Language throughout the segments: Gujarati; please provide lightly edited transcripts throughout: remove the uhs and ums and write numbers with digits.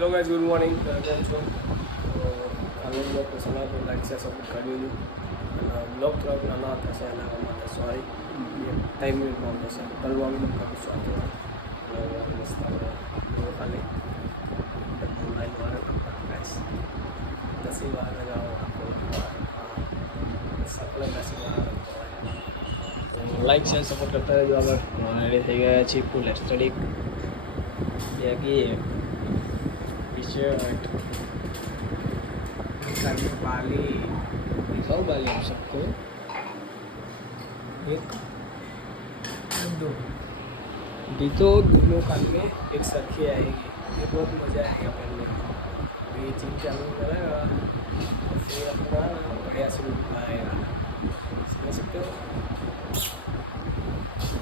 Hello guys, good morning. કેમ છો? તો કાલે બ્લોગ પસંદ આવે તો લાઈક શેર સપોર્ટ કરી દેજો. અને બ્લોગ થોડાક નાના થશે એના માટે સોરી. 3 મિનિટમાં થશે. કલવા વિલંબ કરું છું આપણે મસ્ત આપણે ખાલી ઓનલાઈન વાળા ગાઈસ 10 વાર જાઓ સપ્લે 10 વાર લાઈક શેર સપોર્ટ કરતા રહેજો. આગળ રેડી થઈ ગયા છીએ ફૂલ એસ્થેટિક બેગી टी-शर्ट निकालने वाली दिखाओ वाली हम सबको एक दो दोनों कान में एक सरखी आएगी. ये बहुत मज़ा आएगा पहनने में. ये जिम चालू करेगा फिर अपना बढ़िया से लुक आएगा. समझ सकते हो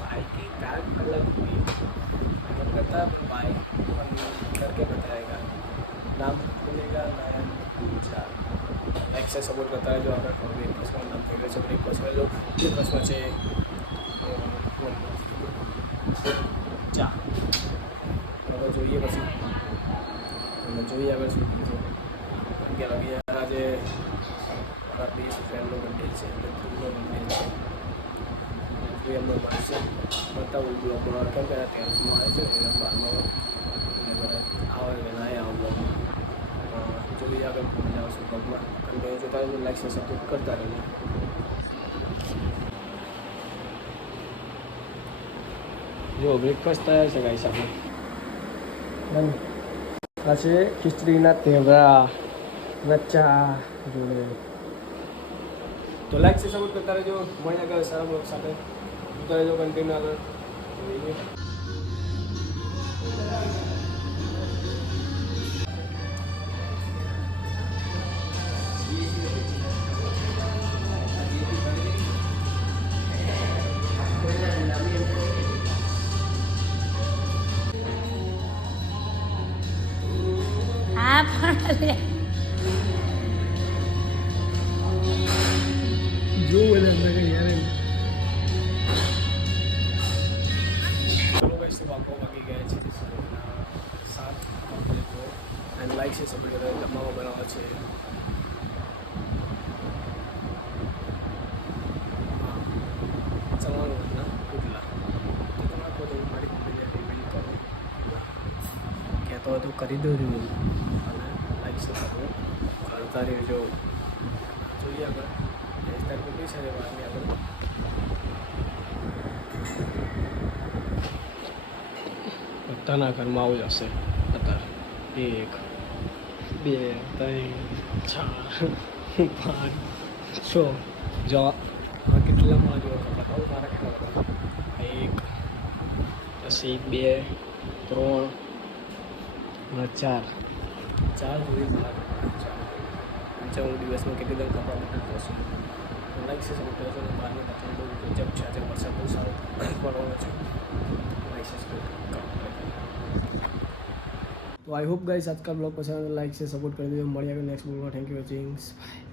भाई की बैग अलग हुई मन करता है भाई करके बताएगा. नाम खुलेगा नया पूछा. लाइक से सपोर्ट करता है जो આગળ બ્રેકફાસ્ટમાં નામ થઈ ગયું છે. બ્રેકફાસ્ટમાં જો બ્રેકફાસ્ટમાં છે ચા. હવે જોઈએ પછી જોઈએ આગળ શું કીધું. 11 વાગે આજે મારા બેસ્ટ ફ્રેન્ડનો બર્થડે છે એટલે ફૂલનો બર્થડે છે. તો એમનો મળશે બતાવું બ્લોગમાં કેમ કે 10થમાં આવે છે ને 12માં આવે વહેલા આવો બ્લોગમાં જોઈએ આગળ મજા આવશે બ્લોગમાં. અને જોતા રહેજો, લાઈક શેર સપોર્ટ કરતા રહેજો. જો બ્રેકફાસ્ટ તૈયાર છે ગાઈસ આપણે. આ છે ખીચડીના તેવડા ચા જોડે. તો લાઈક શેર સપોર્ટ કરતા રહેજો. મળી આગળ સારા બ્લોગ સાથે જોતા રહેજો કન્ટિન્યુ આગળ જોઈએ. जो बोला मैं यार चलो गाइस, तो वापस बाकी गए છે 7 એન્ડ લાઈક છે સપોર્ટ કરે. જમવામાં બનાવવા છે ચવાણું ના પુડલા. તો તમારે કોઈ મારી રિવીલ કરો કહેતો હોય તો કરી દો રિવીલ. અને લાઈક છે સપોર્ટ કરતા રહેજો. જોઈએ આગળ હેરસ્ટાઈલ કેટલી છે વાળની આગળ. બધાના ઘરમાં આવું જ હશે અત્યારે. 1 2 3 4 5 6 જો કેટલામાં જો બતાવું મારા કેટલા બધા 1 પછી 2 3 4 જોડી મારા अच्छा હું દિવસમાં કેટલી દર કપડા બનાવતો છું. લાઈક છે સપોર્ટ કરજો. બહારની વાતાવરણ બહુ ગજબ છે. આજે વરસાદ બહુ સારો પડવાનો છે. લાઈક છે સપોર્ટ કરો. તો આઈ હોપ ગાઈસ आज का ब्लॉग पसंद आया. लाइक से सपोर्ट कर दीजिए. મળીએ નેક્स्ट ब्लॉग में. Thank you watching. बाय.